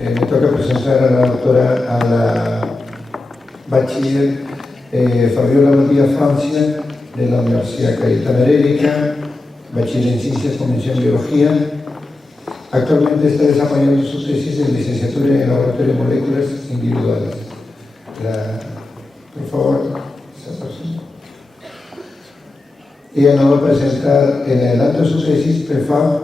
Me toca presentar a la doctora, a la bachiller Fabiola Matías Francia, de la Universidad Cayetana Herédica, bachiller en Ciencias con mención en Biología. Actualmente está desarrollando su tesis de licenciatura en el Laboratorio de Moléculas Individuales. Por favor, esa persona. Ella nos va a presentar en el adelanto de su tesis, PREFAB,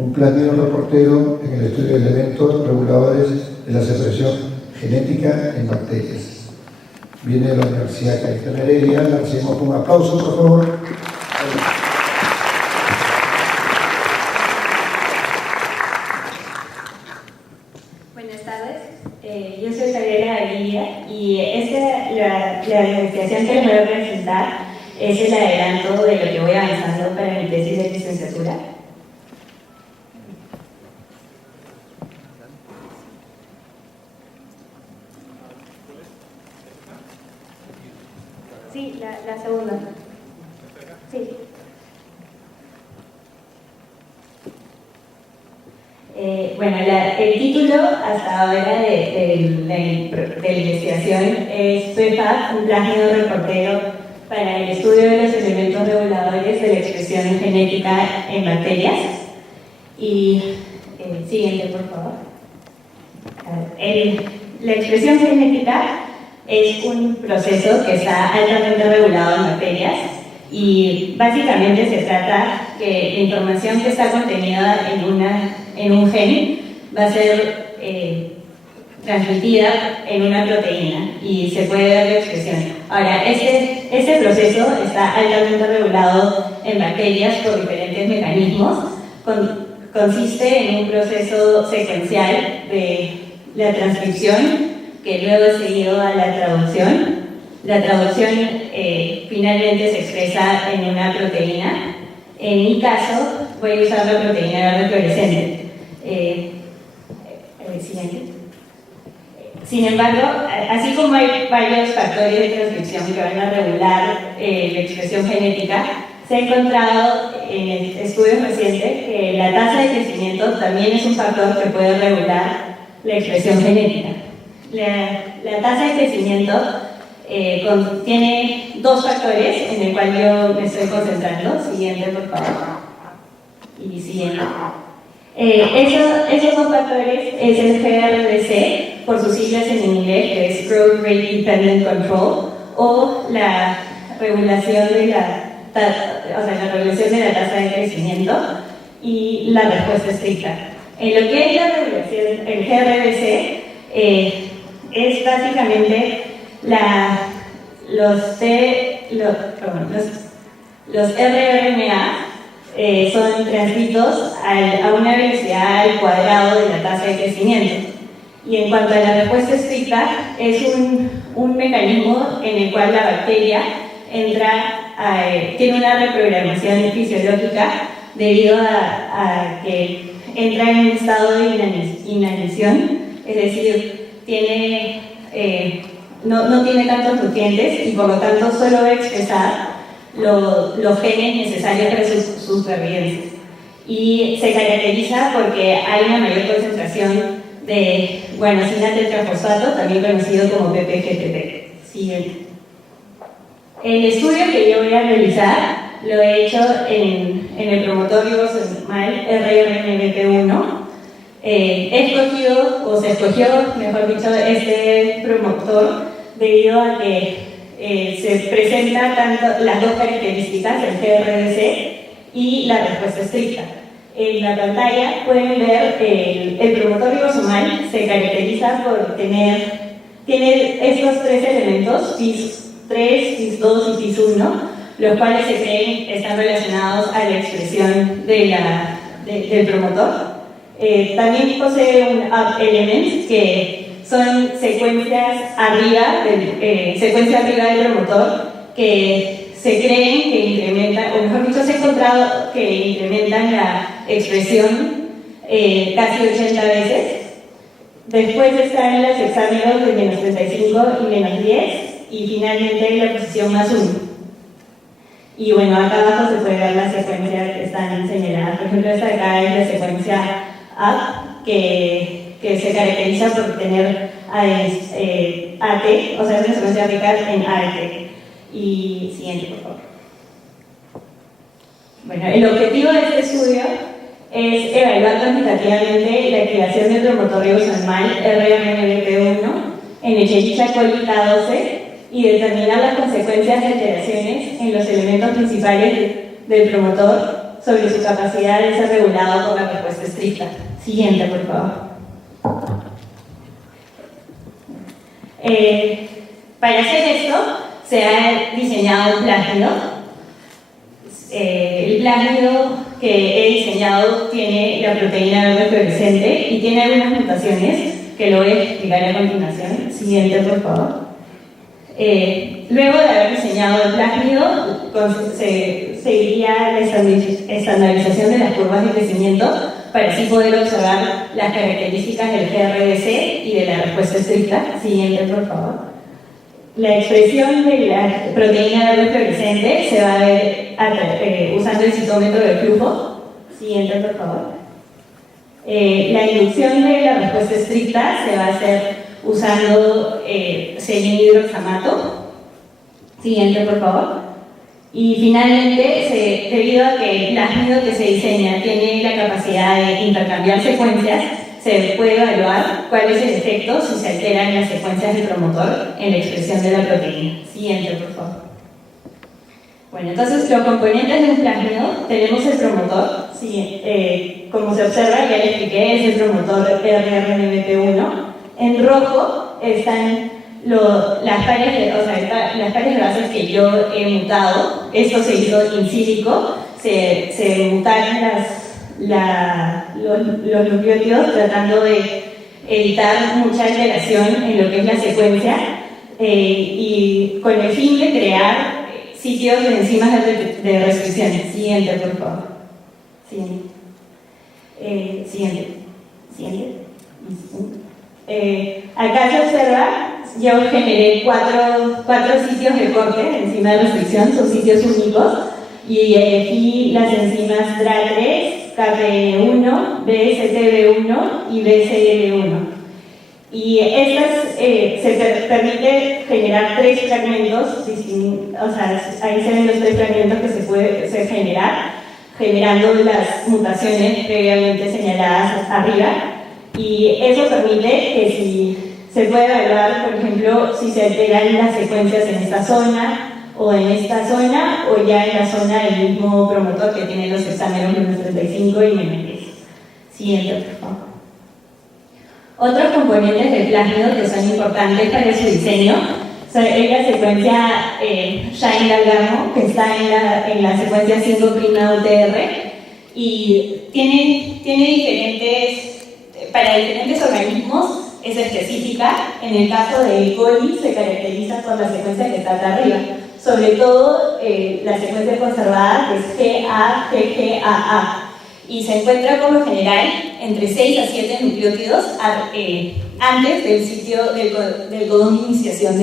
un planteo reportero en el estudio de elementos reguladores de la secreción genética en bacterias. Viene de la Universidad Cayetana Heredia, la recibimos con un aplauso, por favor. Buenas tardes, yo soy Fabiola Gaviria y la investigación que les voy a presentar es el adelanto de lo que voy avanzando para mi tesis de licenciatura. Sí, la segunda. Sí. Bueno, el título hasta ahora de la investigación es PREFAB, un plagio reportero para el estudio de los elementos reguladores de la expresión genética en bacterias. Y siguiente, por favor. La expresión genética es un proceso que está altamente regulado en bacterias y básicamente se trata que la información que está contenida en un gen va a ser transmitida en una proteína y se puede ver la expresión. Ahora, este proceso está altamente regulado en bacterias por diferentes mecanismos. Consiste en un proceso secuencial de la transcripción que luego es seguido a la traducción. La traducción finalmente se expresa en una proteína. En mi caso, voy a usar la proteína verde fluorescente. Siguiente. Sin embargo, así como hay varios factores de transcripción que van a regular la expresión genética, se ha encontrado en estudios recientes que la tasa de crecimiento también es un factor que puede regular la expresión genética. La tasa de crecimiento tiene dos factores en el cual yo me estoy concentrando. Siguiente, por favor. Y siguiente. Esos dos factores es el GRDC, por sus siglas en inglés, que es Growth Rate Dependent Control, o la regulación de la tasa de crecimiento y la respuesta estricta. En lo que es la regulación, el GRDC es básicamente los rRNA son transcritos a una velocidad al cuadrado de la tasa de crecimiento. Y en cuanto a la respuesta estricta, es un mecanismo en el cual la bacteria tiene una reprogramación fisiológica debido a que entra en un estado de inanición, es decir, no tiene tantos nutrientes y por lo tanto solo va a expresar los genes necesarios para su supervivencia. Y se caracteriza porque hay una mayor concentración de guanosina tetrafosfato, también conocido como PPGTP. Siguiente. El estudio que yo voy a realizar lo he hecho en el promotor ribosomal rRNBP1. Se escogió, mejor dicho, este promotor debido a que se presentan tanto las dos características, el GRDC y la respuesta estricta. En la pantalla pueden ver el promotor ribosomal se caracteriza por tiene estos tres elementos, FIS3, FIS2 y FIS1, los cuales se creen están relacionados a la expresión del promotor. También posee un up element que son secuencias arriba del promotor que se creen que incrementan, o mejor dicho, se ha encontrado que incrementan la expresión casi 80 veces. Después están los hexámeros de menos 35 y menos 10, y finalmente la posición más 1. Y bueno, acá abajo se puede ver las secuencias que están señaladas por ejemplo, esta de acá es la secuencia AP, que se caracteriza por tener AT, o sea, es una secuencia rica en AT. Y siguiente, por favor. Bueno, el objetivo de este estudio es evaluar cuantitativamente la activación del promotor ribosomal RRNBP1 en Escherichia coli K12 y determinar las consecuencias de alteraciones en los elementos principales del promotor sobre su capacidad de ser regulado por la respuesta estricta. Siguiente, por favor. Para hacer esto, se ha diseñado un plásmido. El plásmido que he diseñado tiene la proteína verde fluorescente y tiene algunas mutaciones que lo voy a explicar a continuación. Siguiente, por favor. Luego de haber diseñado el plásmido, se seguiría la estandarización de las curvas de crecimiento para así poder observar las características del GRDC y de la respuesta estricta. Siguiente, por favor. La expresión de la proteína verde fluorescente se va a ver usando el citómetro de flujo. Siguiente, por favor. La inducción de la respuesta estricta se va a hacer usando selenidroxamato. Siguiente, por favor. Y finalmente, debido a que el plásmido que se diseña tiene la capacidad de intercambiar secuencias, se puede evaluar cuál es el efecto si se alteran las secuencias de promotor en la expresión de la proteína. Siguiente, por favor. Bueno, entonces los componentes de un plásmido tenemos el promotor. Sí, como se observa, ya le expliqué, es el promotor RRNBP1. En rojo están las pares de bases que yo he mutado. Esto se hizo in silico, se mutaron los nucleótidos tratando de evitar mucha alteración en lo que es la secuencia y con el fin de crear sitios de enzimas de restricción. Siguiente, por favor. Siguiente. Acá se observa, yo generé cuatro sitios de corte de enzima de restricción, son sitios únicos, y elegí las enzimas DRA3, KP1, BSTB1 y BCL1. Y estas se permite generar 3 fragmentos distintos, o sea, ahí se ven los 3 fragmentos que se puede generar, generando las mutaciones previamente señaladas arriba. Y eso permite que si se puede evaluar, por ejemplo, si se alteran las secuencias en esta zona o en esta zona o ya en la zona del mismo promotor que tiene los hexámeros -35 y -10. Siguiente, por favor. Otros componentes del plásmido que son importantes para su diseño es la secuencia Shine-Galgamo, que está en la secuencia 5'UTR y tiene diferentes. Para diferentes organismos es específica. En el caso de E. coli se caracteriza por la secuencia que está acá arriba, sobre todo la secuencia conservada que es GA-GGAA y se encuentra por lo general entre 6 a 7 nucleótidos antes del sitio del codón de iniciación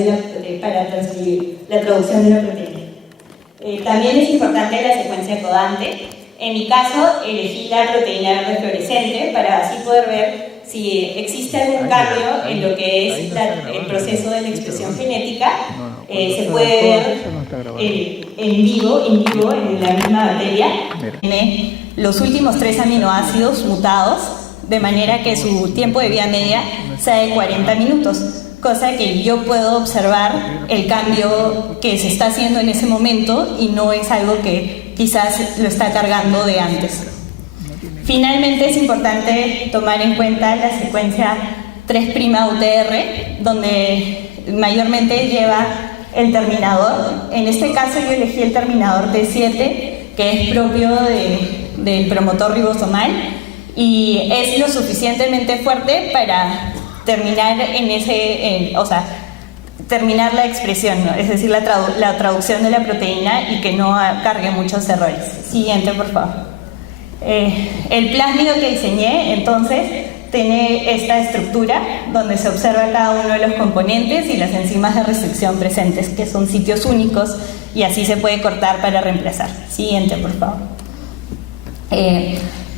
para transcribir la traducción de la proteína. También es importante la secuencia codante. En mi caso, elegí la proteína verde fluorescente para así poder ver si existe algún cambio en lo que es el proceso de la expresión genética. Se puede ver in vivo en la misma bacteria. Tiene los últimos 3 aminoácidos mutados, de manera que su tiempo de vida media sea de 40 minutos. Cosa que yo puedo observar el cambio que se está haciendo en ese momento y no es algo que quizás lo está cargando de antes. Finalmente es importante tomar en cuenta la secuencia 3'UTR, donde mayormente lleva el terminador. En este caso yo elegí el terminador T7, que es propio del promotor ribosomal y es lo suficientemente fuerte para terminar terminar la expresión, ¿no? Es decir, la traducción de la proteína y que no cargue muchos errores. Siguiente, por favor. El plásmido que diseñé, entonces, tiene esta estructura donde se observa cada uno de los componentes y las enzimas de restricción presentes, que son sitios únicos y así se puede cortar para reemplazar. Siguiente, por favor.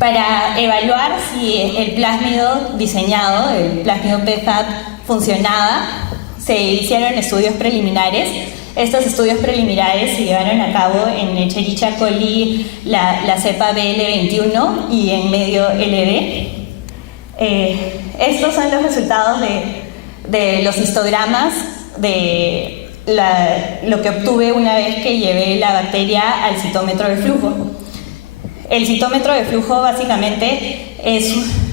Para evaluar si el plásmido diseñado, el plásmido PFAB, funcionaba, se hicieron estudios preliminares. Estos estudios preliminares se llevaron a cabo en Escherichia coli, la cepa BL21 y en medio LB. Estos son los resultados de los histogramas de lo que obtuve una vez que llevé la bacteria al citómetro de flujo. El citómetro de flujo básicamente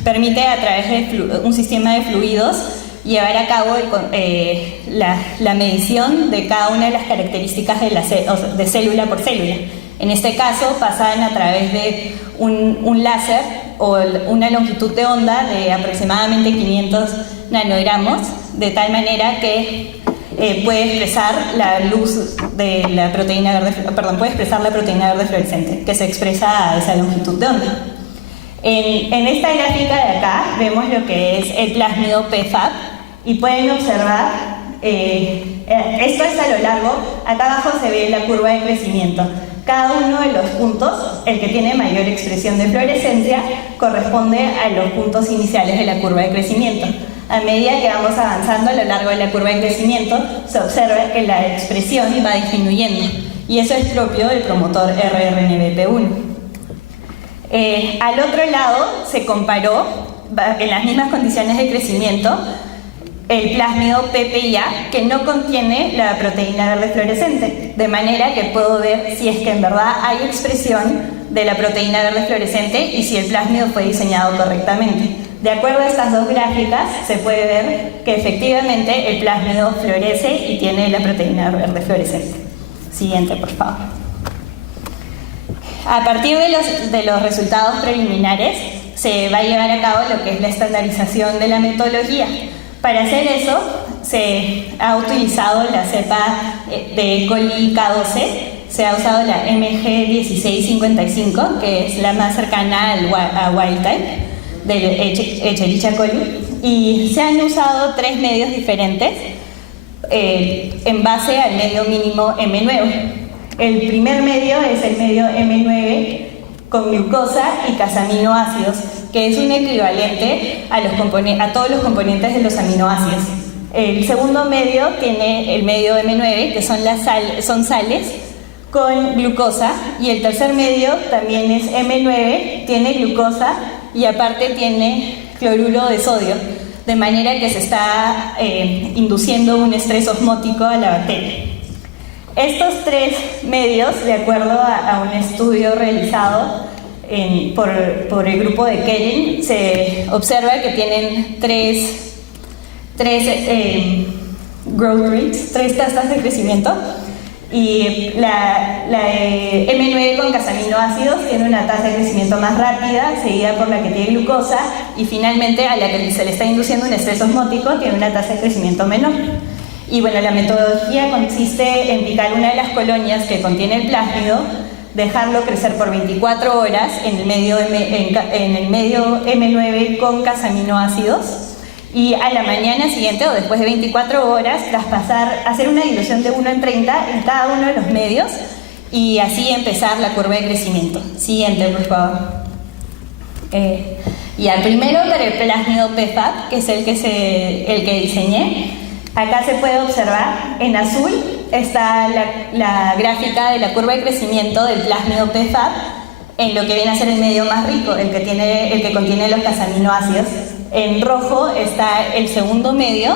permite a través de un sistema de fluidos llevar a cabo la medición de cada una de las características de célula por célula. En este caso pasan a través de un láser o una longitud de onda de aproximadamente 500 nanogramos, de tal manera que puede expresar la luz de la proteína verde, puede expresar la proteína verde fluorescente, que se expresa a esa longitud de onda. En esta gráfica de acá vemos lo que es el plásmido PFAB y pueden observar, esto es a lo largo, acá abajo se ve la curva de crecimiento. Cada uno de los puntos, el que tiene mayor expresión de fluorescencia, corresponde a los puntos iniciales de la curva de crecimiento. A medida que vamos avanzando a lo largo de la curva de crecimiento, se observa que la expresión va disminuyendo, y eso es propio del promotor RRNBP1. Al otro lado se comparó, en las mismas condiciones de crecimiento, el plásmido PPIA, que no contiene la proteína verde fluorescente, de manera que puedo ver si es que en verdad hay expresión de la proteína verde fluorescente y si el plásmido fue diseñado correctamente. De acuerdo a estas dos gráficas, se puede ver que efectivamente el plásmido florece y tiene la proteína verde fluorescente. Siguiente, por favor. A partir de los resultados preliminares, se va a llevar a cabo lo que es la estandarización de la metodología. Para hacer eso, se ha utilizado la cepa de E. coli K12, se ha usado la MG1655, que es la más cercana a wild type de Escherichia coli, y se han usado 3 medios diferentes en base al medio mínimo M9. El primer medio es el medio M9 con glucosa y casaminoácidos, que es un equivalente a todos los componentes de los aminoácidos. El segundo medio tiene el medio M9, que son sales con glucosa, y el tercer medio también es M9, tiene glucosa y aparte tiene cloruro de sodio, de manera que se está induciendo un estrés osmótico a la bacteria. Estos 3 medios, de acuerdo a un estudio realizado por el grupo de Keren, se observa que tienen 3 growth rates, 3 tasas de crecimiento, y la M9 con casaminoácidos tiene una tasa de crecimiento más rápida, seguida por la que tiene glucosa, y finalmente a la que se le está induciendo un estrés osmótico tiene una tasa de crecimiento menor. Y bueno, la metodología consiste en picar una de las colonias que contiene el plásmido, dejarlo crecer por 24 horas en el medio M9 con casaminoácidos, y a la mañana siguiente o después de 24 horas hacer una dilución de 1 en 30 en cada uno de los medios y así empezar la curva de crecimiento. Siguiente, por favor. Y al primero para el plásmido PFAB, que es el que diseñé. Acá se puede observar, en azul está la gráfica de la curva de crecimiento del plásmido PFAB en lo que viene a ser el medio más rico, el que contiene los casaminoácidos. En rojo está el segundo medio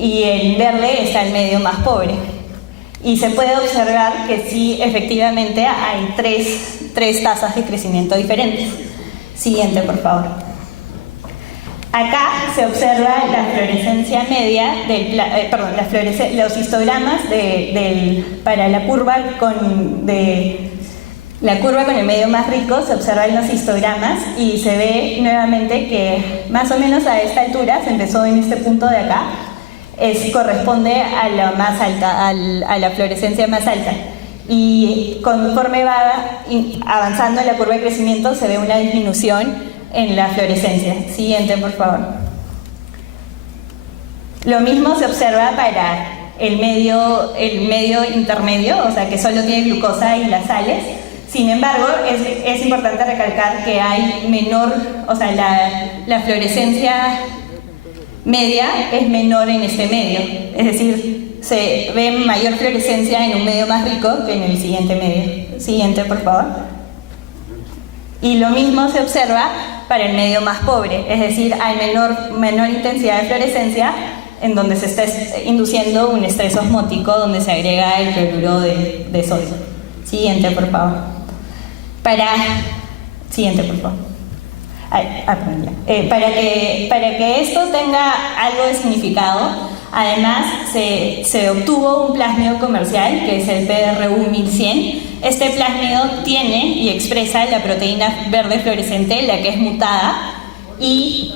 y en verde está el medio más pobre. Y se puede observar que sí, efectivamente hay tres tasas de crecimiento diferentes. Siguiente, por favor. Acá se observa la fluorescencia media, los histogramas para la curva con el medio más rico. Se observan los histogramas y se ve nuevamente que más o menos a esta altura, se empezó en este punto de acá, corresponde a la más alta, a la fluorescencia más alta. Y conforme va avanzando en la curva de crecimiento se ve una disminución en la fluorescencia. Siguiente, por favor. Lo mismo se observa para el medio intermedio, o sea que solo tiene glucosa y las sales. Sin embargo, es importante recalcar que hay menor, o sea, la fluorescencia media es menor en este medio, es decir, se ve mayor fluorescencia en un medio más rico que en el siguiente medio. Siguiente, por favor. Y lo mismo se observa para el medio más pobre, es decir, hay menor intensidad de fluorescencia en donde se está induciendo un estrés osmótico donde se agrega el cloruro de sodio. Siguiente, por favor. Siguiente, por favor. Para que esto tenga algo de significado, además se obtuvo un plásmido comercial que es el PRU 1100. Este plásmido tiene y expresa la proteína verde fluorescente, la que es mutada, y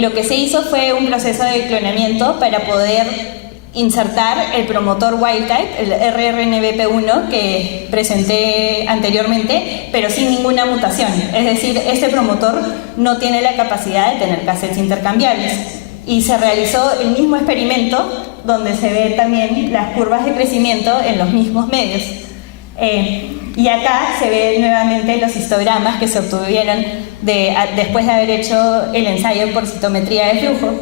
lo que se hizo fue un proceso de clonamiento para poder insertar el promotor wild type, el rRNBP1 que presenté anteriormente, pero sin ninguna mutación. Es decir, este promotor no tiene la capacidad de tener cassettes intercambiables. Y se realizó el mismo experimento donde se ve también las curvas de crecimiento en los mismos medios. Y acá se ven nuevamente los histogramas que se obtuvieron después de haber hecho el ensayo por citometría de flujo.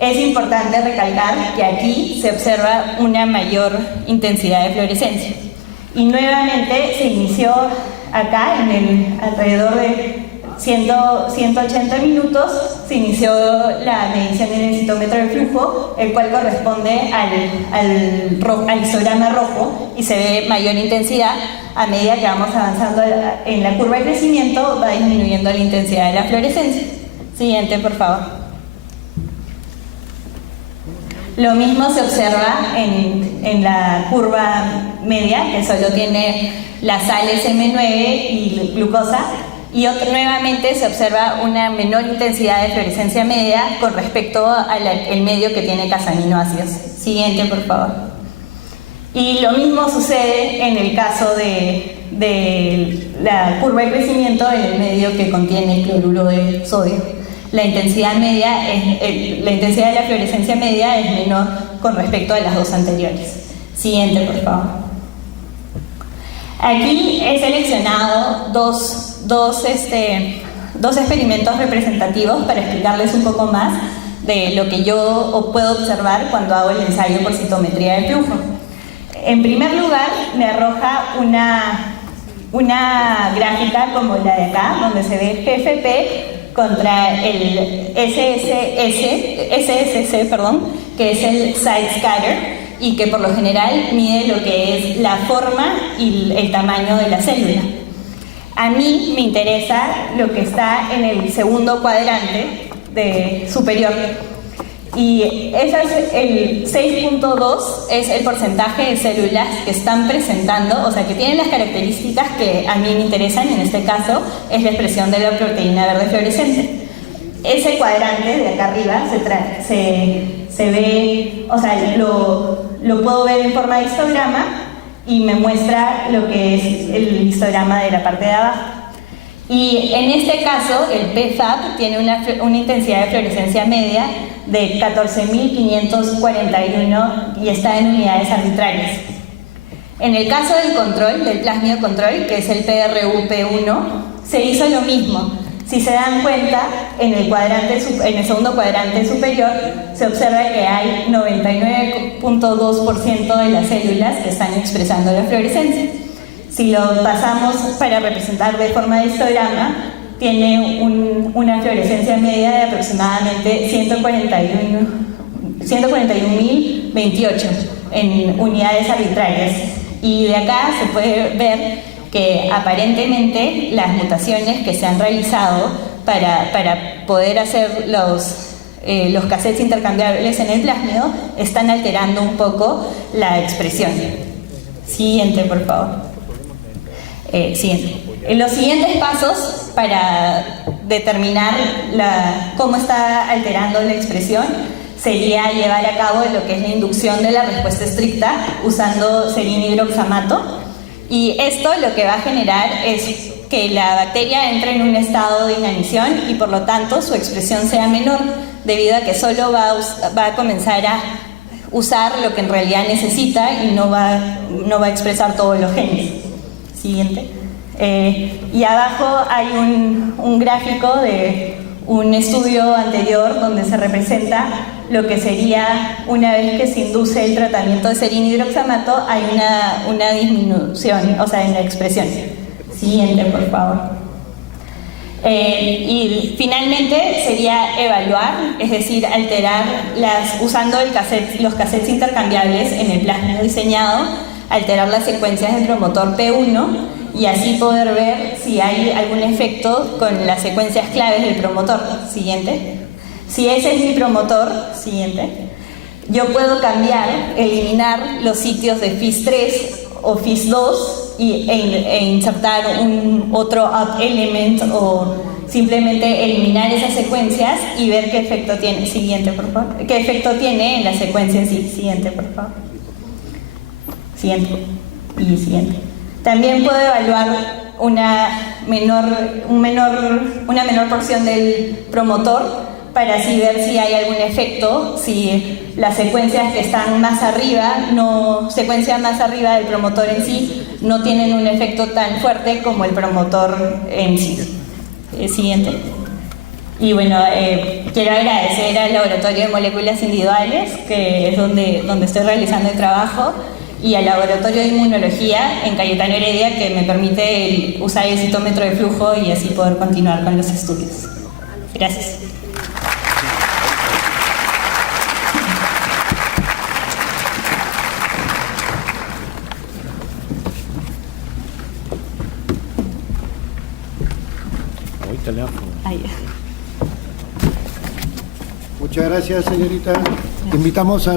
Es importante recalcar que aquí se observa una mayor intensidad de fluorescencia. Y nuevamente se inició acá, alrededor de 180 minutos, se inició la medición en el citómetro de flujo, el cual corresponde al histograma rojo, y se ve mayor intensidad. A medida que vamos avanzando en la curva de crecimiento, va disminuyendo la intensidad de la fluorescencia. Siguiente, por favor. Lo mismo se observa en la curva media, que solo tiene las sales M9 y glucosa, y nuevamente se observa una menor intensidad de fluorescencia media con respecto al medio que tiene casaminoácidos. Siguiente, por favor. Y lo mismo sucede en el caso de la curva de crecimiento en el medio que contiene cloruro de sodio. La intensidad de la fluorescencia media es menor con respecto a las dos anteriores. Siguiente, por favor. Aquí he seleccionado dos experimentos representativos para explicarles un poco más de lo que yo puedo observar cuando hago el ensayo por citometría de flujo. En primer lugar, me arroja una gráfica como la de acá, donde se ve GFP contra el SSC, que es el side scatter, y que por lo general mide lo que es la forma y el tamaño de la célula. A mí me interesa lo que está en el segundo cuadrante superior, y el 6.2 es el porcentaje de células que están presentando, o sea, que tienen las características que a mí me interesan. En este caso es la expresión de la proteína verde fluorescente. Ese cuadrante de acá arriba se ve, o sea, lo puedo ver en forma de histograma, y me muestra lo que es el histograma de la parte de abajo. Y en este caso, el PFAP tiene una intensidad de fluorescencia media de 14.541 y está en unidades arbitrarias. En el caso del control, del plásmido control, que es el PRU-P1, se hizo lo mismo. Si se dan cuenta, en el segundo cuadrante superior se observa que hay 99.2% de las células que están expresando la fluorescencia. Si lo pasamos para representar de forma de histograma, tiene una fluorescencia media de aproximadamente 141.028 en unidades arbitrarias. Y de acá se puede ver que aparentemente las mutaciones que se han realizado para poder hacer los cassettes intercambiables en el plásmido están alterando un poco la expresión. Siguiente, por favor. Siguiente. Los siguientes pasos para determinar cómo está alterando la expresión sería llevar a cabo lo que es la inducción de la respuesta estricta usando serin-hidroxamato, y esto lo que va a generar es que la bacteria entre en un estado de inanición y por lo tanto su expresión sea menor, debido a que solo va a comenzar a usar lo que en realidad necesita y no va a expresar todos los genes. Siguiente. Y abajo hay un gráfico de un estudio anterior donde se representa lo que sería una vez que se induce el tratamiento de serin-hidroxamato, hay una disminución, o sea, en la expresión. Siguiente, por favor. Y finalmente sería evaluar, es decir, alterar usando los cassettes intercambiables en el plasma diseñado, alterar las secuencias del promotor P1 y así poder ver si hay algún efecto con las secuencias claves del promotor. Siguiente. Si ese es mi promotor, siguiente, yo puedo eliminar los sitios de FIS3 o FIS2 e insertar otro up element o simplemente eliminar esas secuencias y ver qué efecto tiene. Siguiente, por favor. ¿Qué efecto tiene en la secuencia en sí? Siguiente, por favor. Siguiente. Y siguiente. También puedo evaluar una menor porción del promotor para así ver si hay algún efecto, si las secuencias que están más arriba, secuencias más arriba del promotor en sí, no tienen un efecto tan fuerte como el promotor en sí. Siguiente. Y bueno, quiero agradecer al Laboratorio de Moléculas Individuales, que es donde estoy realizando el trabajo, y al Laboratorio de Inmunología en Cayetano Heredia, que me permite usar el citómetro de flujo y así poder continuar con los estudios. Gracias. Muchas gracias, señorita. Invitamos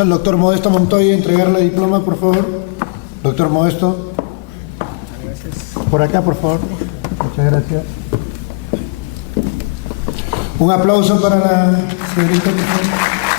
al doctor Modesto Montoya a entregarle el diploma, por favor. Doctor Modesto. Por acá, por favor. Muchas gracias. Un aplauso para la señorita, por favor.